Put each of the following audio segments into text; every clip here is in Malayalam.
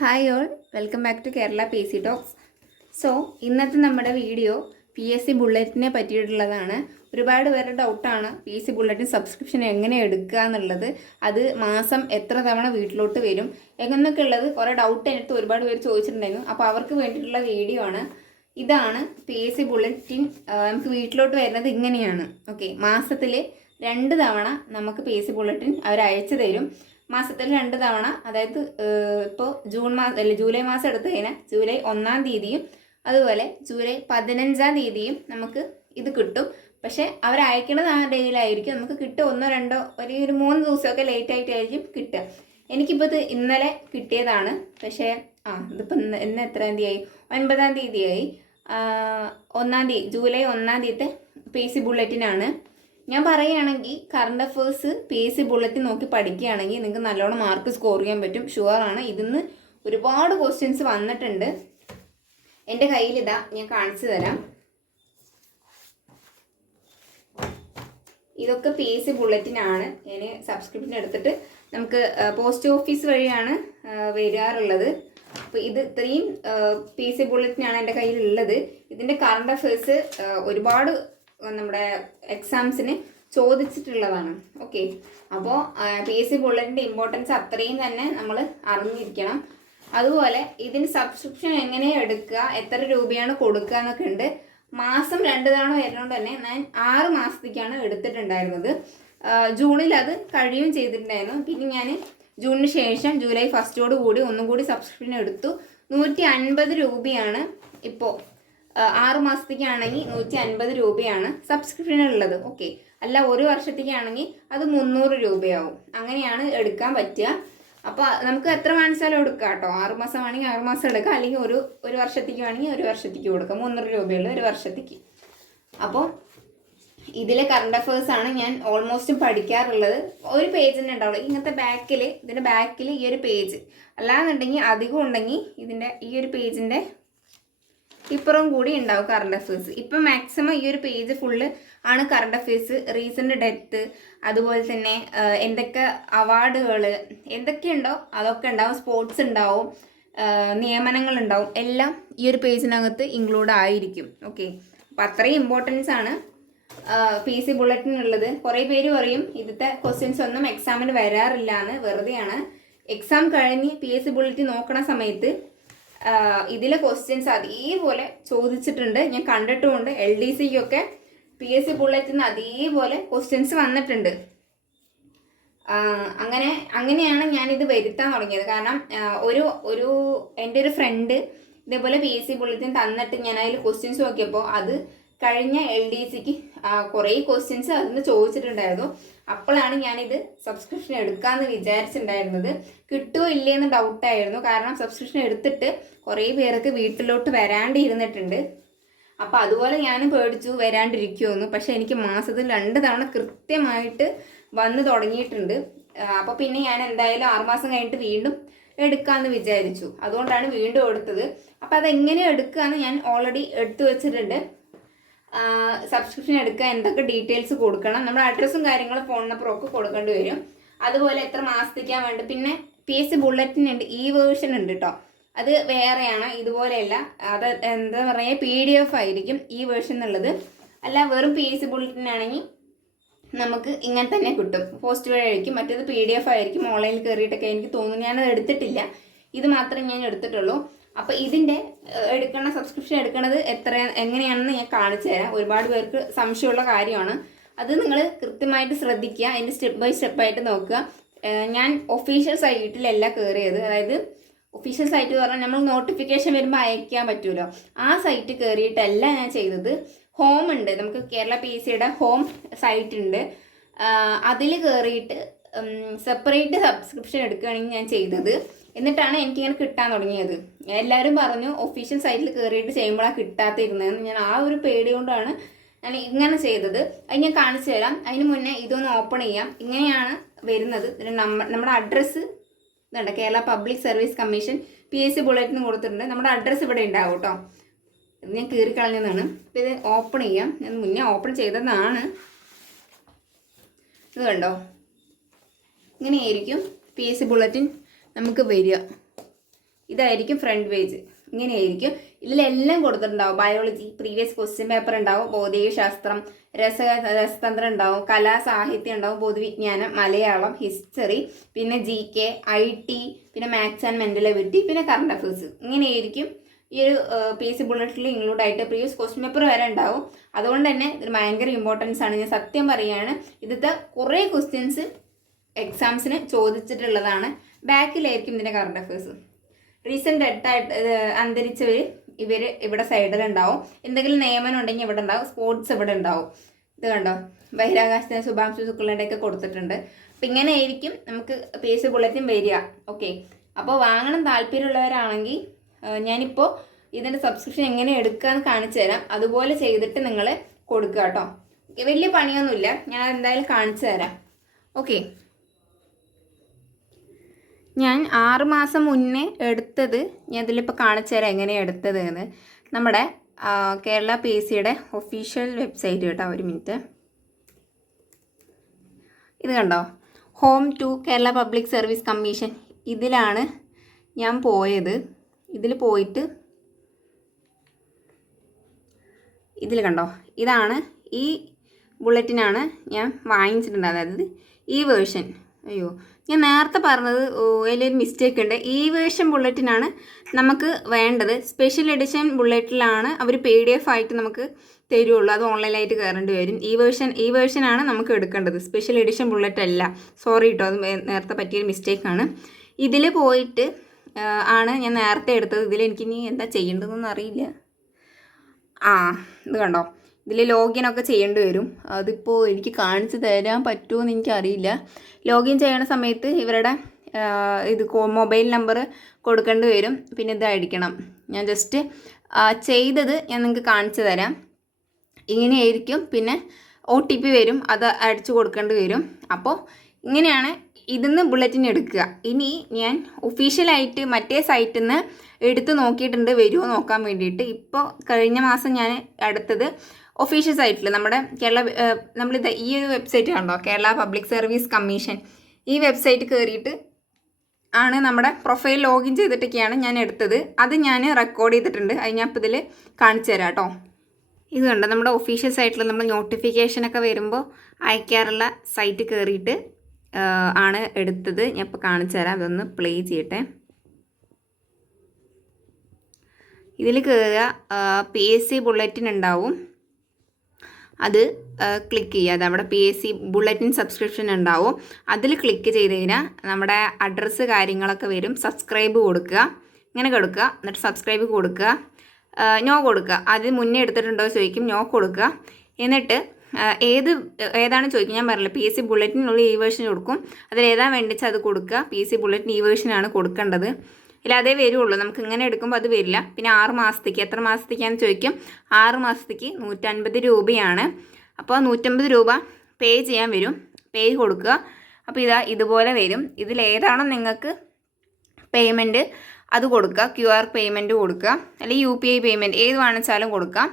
Hi all, welcome back to Kerala P C talks. So ഇന്നത്തെ നമ്മുടെ വീഡിയോ PSC ബുള്ളറ്റിനെ പറ്റിയിട്ടുള്ളതാണ്. ഒരുപാട് പേരുടെ ഡൗട്ടാണ് PSC ബുള്ളറ്റിൻ സബ്സ്ക്രിപ്ഷൻ എങ്ങനെ എടുക്കുക എന്നുള്ളത്. അത് മാസം എത്ര തവണ വീട്ടിലോട്ട് വരും എന്നൊക്കെ ഉള്ളത് കുറേ ഡൗട്ട് എൻ്റെ ഒരുപാട് പേര് ചോദിച്ചിട്ടുണ്ടായിരുന്നു. അപ്പോൾ അവർക്ക് വേണ്ടിയിട്ടുള്ള വീഡിയോ ആണ്. ഇതാണ് PSC ബുള്ളറ്റിൻ. നമുക്ക് വീട്ടിലോട്ട് വരുന്നത് ഇങ്ങനെയാണ്. ഓക്കെ, മാസത്തിൽ 2 തവണ നമുക്ക് PSC ബുള്ളറ്റിൻ അവർ അയച്ചു തരും. മാസത്തിൽ 2 തവണ, അതായത് ഇപ്പോൾ ജൂലൈ മാസം എടുത്തു കഴിഞ്ഞാൽ ജൂലൈ 1-ാം തീയതിയും അതുപോലെ ജൂലൈ 15-ാം തീയതിയും നമുക്ക് ഇത് കിട്ടും. പക്ഷേ അവർ അയക്കുന്നത് ആ ഡേയിലായിരിക്കും. നമുക്ക് കിട്ടുക 1-2 ഒരു 3 ദിവസമൊക്കെ ലേറ്റ് ആയിട്ടായിരിക്കും കിട്ടുക. എനിക്കിപ്പോൾ ഇത് ഇന്നലെ കിട്ടിയതാണ്. പക്ഷേ ഇതിപ്പോൾ ഇന്ന് എത്രാം തീയതിയായി? 9-ാം തീയതിയായി. 1-ാം തീയതി ജൂലൈ 1-ാം തീയതിത്തെ PSC ബുള്ളറ്റിനാണ്. ഞാൻ പറയുകയാണെങ്കിൽ കറണ്ട് അഫേഴ്സ് PSC ബുള്ളറ്റിൻ നോക്കി പഠിക്കുകയാണെങ്കിൽ നിങ്ങൾക്ക് നല്ലോണം മാർക്ക് സ്കോർ ചെയ്യാൻ പറ്റും. ഷുവറാണ്. ഇതിന്ന് ഒരുപാട് ക്വസ്റ്റ്യൻസ് വന്നിട്ടുണ്ട്. എൻ്റെ കയ്യിലിതാ, ഞാൻ കാണിച്ചു തരാം. ഇതൊക്കെ PSC ബുള്ളറ്റിനാണ്. ഞാൻ സബ്സ്ക്രിപ്ഷൻ എടുത്തിട്ട് നമുക്ക് പോസ്റ്റ് ഓഫീസ് വഴിയാണ് വരാറുള്ളത്. അപ്പോൾ ഇത് ഇത്രയും PSC ബുള്ളറ്റിനാണ് എൻ്റെ കയ്യിലുള്ളത്. ഇതിൻ്റെ കറണ്ട് അഫേഴ്സ് ഒരുപാട് നമ്മുടെ എക്സാംസിന് ചോദിച്ചിട്ടുള്ളതാണ്. ഓക്കെ, അപ്പോൾ PSC ബുള്ളറ്റിൻ്റെ ഇമ്പോർട്ടൻസ് അത്രയും തന്നെ നമ്മൾ അറിഞ്ഞിരിക്കണം. അതുപോലെ ഇതിന് സബ്സ്ക്രിപ്ഷൻ എങ്ങനെ എടുക്കുക, എത്ര രൂപയാണ് കൊടുക്കുക എന്നൊക്കെ ഉണ്ട്. മാസം 2 തവണ വരുന്നതുകൊണ്ട് തന്നെ ഞാൻ 6 മാസത്തേക്കാണ് എടുത്തിട്ടുണ്ടായിരുന്നത്. ജൂണിൽ അത് കഴിയുകയും ചെയ്തിട്ടുണ്ടായിരുന്നു. പിന്നെ ഞാൻ ജൂണിന് ശേഷം ജൂലൈ 1 കൂടി ഒന്നും കൂടി സബ്സ്ക്രിപ്ഷൻ എടുത്തു. 150 രൂപയാണ് ഇപ്പോൾ. 6 മാസത്തേക്കാണെങ്കിൽ 150 രൂപയാണ് സബ്സ്ക്രിപ്ഷൻ ഉള്ളത്. ഓക്കെ, അല്ല ഒരു വർഷത്തേക്കാണെങ്കിൽ അത് 300 രൂപയാവും. അങ്ങനെയാണ് എടുക്കാൻ പറ്റുക. അപ്പോൾ നമുക്ക് എത്ര മനസ്സിലാലും എടുക്കാം കേട്ടോ. 6 മാസം ആണെങ്കിൽ 6 മാസം എടുക്കാം, അല്ലെങ്കിൽ ഒരു വർഷത്തേക്ക് വേണമെങ്കിൽ ഒരു വർഷത്തേക്ക് കൊടുക്കാം. 300 രൂപയുള്ള ഒരു വർഷത്തേക്ക്. അപ്പോൾ ഇതിലെ കറണ്ട് അഫേഴ്സ് ആണ് ഞാൻ ഓൾമോസ്റ്റും പഠിക്കാറുള്ളത്. ഒരു പേജ് തന്നെ ഉണ്ടാവുള്ളൂ. ഇങ്ങനത്തെ ഇതിൻ്റെ ബാക്കിൽ ഈ ഒരു പേജ്, അല്ലാന്നുണ്ടെങ്കിൽ അധികം ഉണ്ടെങ്കിൽ ഇതിൻ്റെ ഈ ഒരു പേജിൻ്റെ ഇപ്പുറവും കൂടി ഉണ്ടാവും കറണ്ട് അഫേഴ്സ്. ഇപ്പം മാക്സിമം ഈ ഒരു പേജ് ഫുള്ള് ആണ് കറണ്ട് അഫേഴ്സ്. റീസെൻ്റ് ഡെത്ത്, അതുപോലെ തന്നെ എന്തൊക്കെ അവാർഡുകൾ എന്തൊക്കെയുണ്ടോ അതൊക്കെ ഉണ്ടാവും. സ്പോർട്സ് ഉണ്ടാവും, നിയമനങ്ങളുണ്ടാവും, എല്ലാം ഈ ഒരു പേജിനകത്ത് ഇൻക്ലൂഡ് ആയിരിക്കും. ഓക്കെ, അപ്പം അത്രയും ഇമ്പോർട്ടൻസ് ആണ് PSC ബുള്ളറ്റിനുള്ളത്. കുറേ പേര് പറയും ഇതിലത്തെ ക്വസ്റ്റ്യൻസ് ഒന്നും എക്സാമിന് വരാറില്ല എന്ന്. വെറുതെയാണ്. എക്സാം കഴിഞ്ഞ് PSC ബുള്ളറ്റിൻ നോക്കണ സമയത്ത് ഇതിലെ ക്വസ്റ്റ്യൻസ് അതേപോലെ ചോദിച്ചിട്ടുണ്ട്. ഞാൻ കണ്ടിട്ടുമുണ്ട്. LDCക്കൊക്കെ PSC ബുള്ളറ്റിന് അതേപോലെ ക്വസ്റ്റ്യൻസ് വന്നിട്ടുണ്ട്. അങ്ങനെയാണ് ഞാനിത് വരുത്താൻ തുടങ്ങിയത്. കാരണം എൻ്റെ ഒരു ഫ്രണ്ട് ഇതേപോലെ PSC ബുള്ളറ്റിൻ തന്നിട്ട് ഞാൻ അതിൽ ക്വസ്റ്റ്യൻസ് നോക്കിയപ്പോൾ അത് കഴിഞ്ഞ LDCക്ക് കുറേ ക്വസ്റ്റ്യൻസ് അതിന് ചോദിച്ചിട്ടുണ്ടായിരുന്നു. അപ്പോഴാണ് ഞാനിത് സബ്സ്ക്രിപ്ഷൻ എടുക്കാമെന്ന് വിചാരിച്ചിട്ടുണ്ടായിരുന്നത്. കിട്ടുമോ ഇല്ലയെന്ന് ഡൗട്ടായിരുന്നു. കാരണം സബ്സ്ക്രിപ്ഷൻ എടുത്തിട്ട് കുറേ പേർക്ക് വീട്ടിലോട്ട് വരാണ്ടിരുന്നിട്ടുണ്ട്. അപ്പോൾ അതുപോലെ ഞാൻ പേടിച്ചു വരാണ്ടിരിക്കുമെന്ന്. പക്ഷേ എനിക്ക് മാസത്തിൽ 2 തവണ കൃത്യമായിട്ട് വന്ന് തുടങ്ങിയിട്ടുണ്ട്. അപ്പോൾ പിന്നെ ഞാൻ എന്തായാലും 6 മാസം കഴിഞ്ഞിട്ട് വീണ്ടും എടുക്കാമെന്ന് വിചാരിച്ചു. അതുകൊണ്ടാണ് വീണ്ടും എടുത്തത്. അപ്പോൾ അതെങ്ങനെ എടുക്കുകയെന്ന് ഞാൻ ഓൾറെഡി എടുത്തു വെച്ചിട്ടുണ്ട്. സബ്സ്ക്രിപ്ഷൻ എടുക്കുക, എന്തൊക്കെ ഡീറ്റെയിൽസ് കൊടുക്കണം, നമ്മുടെ അഡ്രസ്സും കാര്യങ്ങളും ഫോൺ നമ്പറും ഒക്കെ കൊടുക്കേണ്ടി വരും. അതുപോലെ എത്ര മാസത്തേക്കാൻ വേണ്ടി. പിന്നെ PSC ബുള്ളറ്റിനുണ്ട് ഈ വേർഷൻ ഉണ്ട് കേട്ടോ. അത് വേറെയാണ്, ഇതുപോലെയല്ല. അത് എന്താ പറയുക, PDF ആയിരിക്കും ഈ വേർഷൻ എന്നുള്ളത്. അല്ല വെറും PSC ബുള്ളറ്റിനാണെങ്കിൽ നമുക്ക് ഇങ്ങനെ തന്നെ കിട്ടും. പോസ്റ്റ് വഴി ആയിരിക്കും. മറ്റേത് PDF ആയിരിക്കും. ഓൺലൈനിൽ കയറിയിട്ടൊക്കെ എനിക്ക് തോന്നുന്നു. ഞാനത് എടുത്തിട്ടില്ല. ഇത് മാത്രമേ ഞാൻ എടുത്തിട്ടുള്ളൂ. അപ്പോൾ ഇതിൻ്റെ സബ്സ്ക്രിപ്ഷൻ എടുക്കുന്നത് എങ്ങനെയാണെന്ന് ഞാൻ കാണിച്ചു തരാം. ഒരുപാട് പേർക്ക് സംശയമുള്ള കാര്യമാണ്. അത് നിങ്ങൾ കൃത്യമായിട്ട് ശ്രദ്ധിക്കുക. അതിൻ്റെ സ്റ്റെപ്പ് ബൈ സ്റ്റെപ്പായിട്ട് നോക്കുക. ഞാൻ ഒഫീഷ്യൽ സൈറ്റിലല്ല കയറിയത്. അതായത് ഒഫീഷ്യൽ സൈറ്റ് പറഞ്ഞാൽ നമ്മൾ നോട്ടിഫിക്കേഷൻ വരുമ്പോൾ അയക്കാൻ പറ്റുമല്ലോ, ആ സൈറ്റ് കയറിയിട്ടല്ല ഞാൻ ചെയ്തത്. ഹോം ഉണ്ട്, നമുക്ക് കേരള PSCയുടെ ഹോം സൈറ്റ് ഉണ്ട്. അതിൽ കയറിയിട്ട് സെപ്പറേറ്റ് സബ്സ്ക്രിപ്ഷൻ എടുക്കുകയാണെങ്കിൽ ഞാൻ ചെയ്തത്. എന്നിട്ടാണ് എനിക്കിങ്ങനെ കിട്ടാൻ തുടങ്ങിയത്. എല്ലാവരും പറഞ്ഞു ഒഫീഷ്യൽ സൈറ്റിൽ കയറിയിട്ട് ചെയ്യുമ്പോഴാണ് കിട്ടാത്തിരുന്നതെന്ന്. ഞാൻ ആ ഒരു പേടി കൊണ്ടാണ് ഞാൻ ഇങ്ങനെ ചെയ്തത്. അത് ഞാൻ കാണിച്ചു തരാം. അതിന് മുന്നേ ഇതൊന്ന് ഓപ്പൺ ചെയ്യാം. ഇങ്ങനെയാണ് വരുന്നത്. നമ്മുടെ അഡ്രസ്സ് ഇതുണ്ട്, Kerala public service commission PSC ബുള്ളറ്റിന് കൊടുത്തിട്ടുണ്ട്. നമ്മുടെ അഡ്രസ്സ് ഇവിടെ ഉണ്ടാവും കേട്ടോ. ഇത് ഞാൻ കീറിക്കളഞ്ഞതാണ്. അപ്പോൾ ഇത് ഓപ്പൺ ചെയ്യാം. ഞാൻ മുന്നേ ഓപ്പൺ ചെയ്തതാണ്. ഇത് കണ്ടോ, ഇങ്ങനെയായിരിക്കും PSC ബുള്ളറ്റിൻ നമുക്ക് വരിക. ഇതായിരിക്കും ഫ്രണ്ട് പേജ്. ഇങ്ങനെയായിരിക്കും. ഇതിലെല്ലാം കൊടുത്തിട്ടുണ്ടാവും. ബയോളജി, പ്രീവിയസ് ക്വസ്റ്റ്യൻ പേപ്പർ ഉണ്ടാവും, ഭൗതികശാസ്ത്രം, രസതന്ത്രം ഉണ്ടാവും, കലാ സാഹിത്യം ഉണ്ടാവും, പൊതുവിജ്ഞാനം, മലയാളം, ഹിസ്റ്ററി, പിന്നെ GK, IT, പിന്നെ മാത്സ് ആൻഡ് മെൻ്റൽ എബിലിറ്റി, പിന്നെ കറണ്ട് അഫയേഴ്സ്. ഇങ്ങനെയായിരിക്കും ഈ ഒരു PSC ബുള്ളറ്റിൽ ഇൻക്ലൂഡ് ആയിട്ട് പ്രീവിയസ് ക്വസ്റ്റ്യൻ പേപ്പർ വരെ ഉണ്ടാവും. അതുകൊണ്ട് തന്നെ ഇത് ഭയങ്കര ഇമ്പോർട്ടൻസ് ആണ്. ഞാൻ സത്യം പറയുകയാണ്, ഇതിലത്തെ കുറേ ക്വസ്റ്റ്യൻസ് എക്സാംസിന് ചോദിച്ചിട്ടുള്ളതാണ്. ബാക്കിലായിരിക്കും ഇതിൻ്റെ കറണ്ട് അഫയേഴ്സ്. റീസെൻ്റ് ഡെത്തായിട്ട് അന്തരിച്ചവർ ഇവിടെ സൈഡിലുണ്ടാവും. എന്തെങ്കിലും നിയമനം ഉണ്ടെങ്കിൽ ഇവിടെ ഉണ്ടാവും. സ്പോർട്സ് ഇവിടെ ഉണ്ടാവും. ഇത് കണ്ടോ, ബഹിരാകാശത്തിന് ശുഭാംശു ശുക്ലൻ്റെയൊക്കെ കൊടുത്തിട്ടുണ്ട്. അപ്പം ഇങ്ങനെയായിരിക്കും നമുക്ക് PSC ബുള്ളറ്റിൻ വരിക. ഓക്കെ, അപ്പോൾ വാങ്ങണം താല്പര്യമുള്ളവരാണെങ്കിൽ ഞാനിപ്പോൾ ഇതിൻ്റെ സബ്സ്ക്രിപ്ഷൻ എങ്ങനെ എടുക്കാമെന്ന് കാണിച്ചു തരാം. അതുപോലെ ചെയ്തിട്ട് നിങ്ങൾ കൊടുക്കുക കേട്ടോ. വലിയ പണിയൊന്നുമില്ല, ഞാൻ എന്തായാലും കാണിച്ചു തരാം. ഓക്കെ, ഞാൻ 6 മാസം മുന്നേ എടുത്തത് ഞാൻ ഇതിലിപ്പോൾ കാണിച്ചു തരാം എങ്ങനെയാണ് എടുത്തത് എന്ന്. നമ്മുടെ കേരള PSCയുടെ ഒഫീഷ്യൽ വെബ്സൈറ്റ് കേട്ടോ. ഒരു മിനിറ്റ്. ഇത് കണ്ടോ, home to Kerala public service commission. ഇതിലാണ് ഞാൻ പോയത്. ഇതിൽ പോയിട്ട് ഇതിൽ കണ്ടോ, ഇതാണ് ഈ ബുള്ളറ്റിനാണ് ഞാൻ വാങ്ങിച്ചിട്ടുണ്ട്. അതായത് ഈ വേർഷൻ. അയ്യോ, ഞാൻ നേരത്തെ പറഞ്ഞത് വലിയൊരു മിസ്റ്റേക്ക് ഉണ്ട്. ഈ വേർഷൻ ബുള്ളറ്റിനാണ് നമുക്ക് വേണ്ടത്. സ്പെഷ്യൽ എഡിഷൻ ബുള്ളറ്റിലാണ് അവർ PDF ആയിട്ട് നമുക്ക് തരുള്ളൂ. അത് ഓൺലൈനായിട്ട് കയറേണ്ടി വരും. ഈ വേർഷനാണ് നമുക്ക് എടുക്കേണ്ടത്. സ്പെഷ്യൽ എഡിഷൻ ബുള്ളറ്റ് അല്ല. സോറി കേട്ടോ, അത് നേരത്തെ പറ്റിയൊരു മിസ്റ്റേക്കാണ്. ഇതിൽ പോയിട്ട് ആണ് ഞാൻ നേരത്തെ എടുത്തത്. ഇതിലെനിക്കിനി എന്താ ചെയ്യേണ്ടതെന്ന് അറിയില്ല. ഇത് കണ്ടോ, ഇതിൽ ലോഗിനൊക്കെ ചെയ്യേണ്ടി വരും. അതിപ്പോൾ എനിക്ക് കാണിച്ചു തരാൻ പറ്റുമോ എനിക്കറിയില്ല. ലോഗിൻ ചെയ്യണ സമയത്ത് ഇവരുടെ ഇത് മൊബൈൽ നമ്പർ കൊടുക്കേണ്ടി വരും. പിന്നെ ഇത് അടിക്കണം. ഞാൻ ജസ്റ്റ് ചെയ്തത് ഞാൻ നിങ്ങൾക്ക് കാണിച്ചു തരാം. ഇങ്ങനെയായിരിക്കും. പിന്നെ OTP വരും, അത് അടിച്ചു കൊടുക്കേണ്ടി വരും. അപ്പോൾ ഇങ്ങനെയാണ് ഇതിന്ന് ബുള്ളറ്റിൻ എടുക്കുക. ഇനി ഞാൻ ഒഫീഷ്യലായിട്ട് മറ്റേ സൈറ്റിൽ നിന്ന് എടുത്ത് നോക്കിയിട്ടുണ്ട് വരുമോ നോക്കാൻ വേണ്ടിയിട്ട്. ഇപ്പോൾ കഴിഞ്ഞ മാസം ഞാൻ എടുത്തത് ഒഫീഷ്യൽ സൈറ്റിൽ നമ്മുടെ നമ്മളിത് ഈ ഒരു വെബ്സൈറ്റ് കണ്ടോ, കേരള പബ്ലിക് സർവീസ് കമ്മീഷൻ. ഈ വെബ്സൈറ്റ് കയറിയിട്ട് ആണ് നമ്മുടെ പ്രൊഫൈൽ ലോഗിൻ ചെയ്തിട്ടൊക്കെയാണ് ഞാൻ എടുത്തത്. അത് ഞാൻ റെക്കോർഡ് ചെയ്തിട്ടുണ്ട്. അത് ഞാൻ ഇപ്പോൾ ഇതിൽ കാണിച്ചു തരാം കേട്ടോ. ഇത് കണ്ടോ, നമ്മുടെ ഒഫീഷ്യൽ സൈറ്റിൽ നമ്മൾ നോട്ടിഫിക്കേഷനൊക്കെ വരുമ്പോൾ അയക്കാറുള്ള സൈറ്റ് കയറിയിട്ട് ആണ് എടുത്തത്. ഞാൻ ഇപ്പോൾ കാണിച്ചു തരാം. അതൊന്ന് പ്ലേ ചെയ്യട്ടെ. ഇതിൽ കയറുക, PSC ബുള്ളറ്റിൻ ഉണ്ടാവും. അത് ക്ലിക്ക് ചെയ്യുക. അത് അവിടെ PSC ബുള്ളറ്റിൻ സബ്സ്ക്രിപ്ഷൻ ഉണ്ടാവും. അതിൽ ക്ലിക്ക് ചെയ്ത് കഴിഞ്ഞാൽ നമ്മുടെ അഡ്രസ്സ് കാര്യങ്ങളൊക്കെ വരും. സബ്സ്ക്രൈബ് കൊടുക്കുക, ഇങ്ങനെ കൊടുക്കുക. എന്നിട്ട് സബ്സ്ക്രൈബ് കൊടുക്കുക, നോ കൊടുക്കുക. അതിന് മുന്നേ എടുത്തിട്ടുണ്ടോ ചോദിക്കും, നോ കൊടുക്കുക. എന്നിട്ട് ഏതാണ് ചോദിക്കുക. ഞാൻ പറഞ്ഞില്ല, PSC ബുള്ളറ്റിനുള്ള ഈ വേർഷൻ കൊടുക്കും. അതിലേതാണ് വേണ്ടിച്ചാൽ അത് കൊടുക്കുക. PSC ബുള്ളറ്റിൻ ഈ വേർഷനാണ് കൊടുക്കേണ്ടത്. ഇല്ല, അതേ വരുള്ളൂ. നമുക്ക് ഇങ്ങനെ എടുക്കുമ്പോൾ അത് വരില്ല. പിന്നെ 6 മാസത്തേക്ക് എത്ര മാസത്തേക്കാണെന്ന് ചോദിക്കും. 6 മാസത്തേക്ക് 150 രൂപയാണ്. അപ്പോൾ 150 രൂപ പേ ചെയ്യാൻ വരും. പേ കൊടുക്കുക. അപ്പോൾ ഇതുപോലെ വരും. ഇതിലേതാണോ നിങ്ങൾക്ക് പേയ്മെൻറ്റ് അത് കൊടുക്കുക. QR പേയ്മെൻറ്റ് കൊടുക്കുക, അല്ലെങ്കിൽ UPI പേയ്മെൻറ്റ് ഏത് വേണമെച്ചാലും കൊടുക്കാം.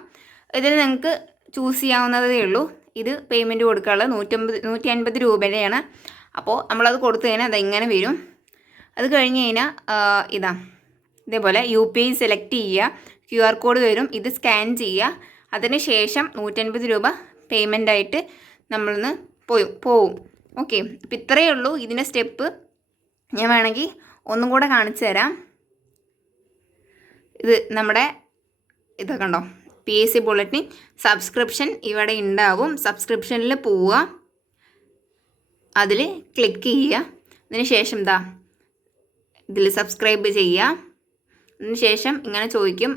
ഇതിൽ നിങ്ങൾക്ക് ചൂസ് ചെയ്യാവുന്നതേ ഉള്ളൂ. ഇത് പേയ്മെൻറ്റ് കൊടുക്കാനുള്ളത് 150 രൂപയുടെയാണ്. അപ്പോൾ നമ്മളത് കൊടുത്തു കഴിഞ്ഞാൽ അതെങ്ങനെ വരും. അത് കഴിഞ്ഞ് കഴിഞ്ഞാൽ ഇതേപോലെ UPI സെലക്ട് ചെയ്യുക. QR കോഡ് വരും. ഇത് സ്കാൻ ചെയ്യുക. അതിന് ശേഷം 150 രൂപ പേയ്മെൻറ്റായിട്ട് നമ്മളിന്ന് പോവും. ഓക്കെ, അപ്പോൾ ഇത്രയേ ഉള്ളൂ ഇതിൻ്റെ സ്റ്റെപ്പ്. ഞാൻ വേണമെങ്കിൽ ഒന്നും കൂടെ കാണിച്ചു തരാം. ഇത് നമ്മുടെ ഇതൊക്കെ കണ്ടോ, PSC ബുള്ളറ്റിൻ സബ്സ്ക്രിപ്ഷൻ ഇവിടെ ഉണ്ടാവും. സബ്സ്ക്രിപ്ഷനിൽ പോവുക, അതിൽ ക്ലിക്ക് ചെയ്യുക. അതിന് ശേഷം ഇതിൽ സബ്സ്ക്രൈബ് ചെയ്യുക. അതിന് ശേഷം ഇങ്ങനെ ചോദിക്കും,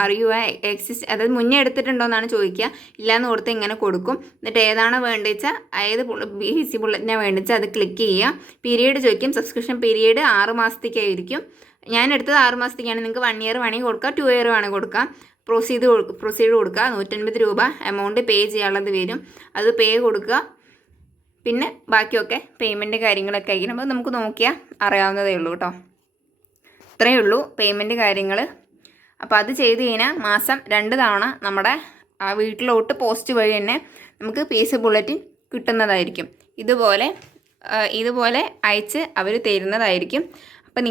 അറിയുക എക്സിസ്റ്റ്, അതായത് മുന്നേ എടുത്തിട്ടുണ്ടോയെന്നാണ് ചോദിക്കുക. ഇല്ലയെന്ന് കൊടുത്ത് ഇങ്ങനെ കൊടുക്കും. എന്നിട്ട് ഏതാണോ വേണ്ടിച്ചാൽ ഏത് PSC ബുള്ളറ്റിനാണ് വേണ്ടിച്ചാൽ അത് ക്ലിക്ക് ചെയ്യുക. പീരീഡ് ചോദിക്കും. Subscription period 6 മാസത്തേക്കായിരിക്കും. ഞാൻ എടുത്തത് 6 മാസത്തേക്കാണ്. നിങ്ങൾക്ക് 1 ഇയർ വേണമെങ്കിൽ കൊടുക്കാം, 2 ഇയർ വേണമെങ്കിൽ കൊടുക്കാം. പ്രൊസീഡ് കൊടുക്കുക. 150 രൂപ എമൗണ്ട് പേ ചെയ്യാനുള്ളത് വരും. അത് പേ കൊടുക്കുക. പിന്നെ ബാക്കിയൊക്കെ പേയ്മെൻറ്റ് കാര്യങ്ങളൊക്കെ ആയിരിക്കും. അപ്പോൾ നമുക്ക് നോക്കിയാൽ അറിയാവുന്നതേ ഉള്ളൂ കേട്ടോ. ഇത്രയേ ഉള്ളൂ പേയ്മെൻറ്റ് കാര്യങ്ങൾ. അപ്പോൾ അത് ചെയ്ത് കഴിഞ്ഞാൽ മാസം 2 തവണ നമ്മുടെ വീട്ടിലോട്ട് പോസ്റ്റ് വഴി തന്നെ നമുക്ക് PSC ബുള്ളറ്റിൻ കിട്ടുന്നതായിരിക്കും. ഇതുപോലെ അയച്ച് അവർ തരുന്നതായിരിക്കും. അപ്പോൾ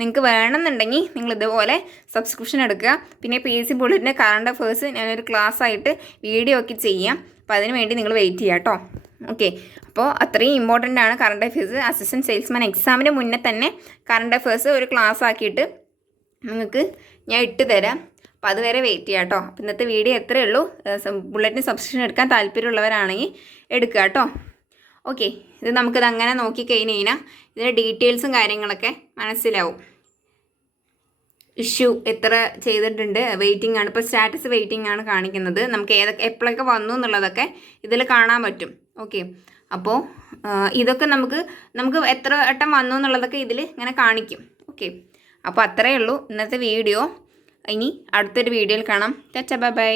നിങ്ങൾക്ക് വേണമെന്നുണ്ടെങ്കിൽ നിങ്ങൾ ഇതുപോലെ സബ്സ്ക്രിപ്ഷൻ എടുക്കുക. പിന്നെ PSC ബുള്ളറ്റിൻ്റെ കറണ്ട് അഫേഴ്സ് ഞാനൊരു ക്ലാസ് ആയിട്ട് വീഡിയോ ഒക്കെ ചെയ്യാം. അപ്പോൾ അതിന് വേണ്ടി നിങ്ങൾ വെയിറ്റ് ചെയ്യുക കേട്ടോ. ഓക്കെ, അപ്പോൾ അത്രയും ഇമ്പോർട്ടൻ്റ് ആണ് കറണ്ട് അഫേഴ്സ്. അസിസ്റ്റൻറ്റ് സെയിൽസ്മാൻ എക്സാമിന് മുന്നേ തന്നെ കറണ്ട് അഫേഴ്സ് ഒരു ക്ലാസ് ആക്കിയിട്ട് നിങ്ങൾക്ക് ഞാൻ ഇട്ട് തരാം. അപ്പോൾ അതുവരെ വെയിറ്റ് ചെയ്യാം കേട്ടോ. അപ്പോൾ ഇന്നത്തെ വീഡിയോ എത്രയേ ഉള്ളൂ. ബുള്ളറ്റിന് സബ്സ്ക്രിപ്ഷൻ എടുക്കാൻ താല്പര്യമുള്ളവരാണെങ്കിൽ എടുക്കുക കേട്ടോ. ഓക്കെ, ഇത് നമുക്കിത് അങ്ങനെ നോക്കിക്കഴിഞ്ഞ് കഴിഞ്ഞാൽ ഇതിൻ്റെ ഡീറ്റെയിൽസും കാര്യങ്ങളൊക്കെ മനസ്സിലാവും. ഇഷ്യൂ എത്ര ചെയ്തിട്ടുണ്ട്, വെയിറ്റിംഗ് ആണ്. ഇപ്പോൾ സ്റ്റാറ്റസ് വെയിറ്റിംഗ് ആണ് കാണിക്കുന്നത്. നമുക്ക് എപ്പോഴൊക്കെ വന്നു എന്നുള്ളതൊക്കെ ഇതിൽ കാണാൻ പറ്റും. ഓക്കെ, അപ്പോൾ ഇതൊക്കെ നമുക്ക് എത്ര വട്ടം വന്നു എന്നുള്ളതൊക്കെ ഇതിൽ ഇങ്ങനെ കാണിക്കും. ഓക്കെ, അപ്പോൾ അത്രയേ ഉള്ളൂ ഇന്നത്തെ വീഡിയോ. ഇനി അടുത്തൊരു വീഡിയോയിൽ കാണാം. Tata, bye bye.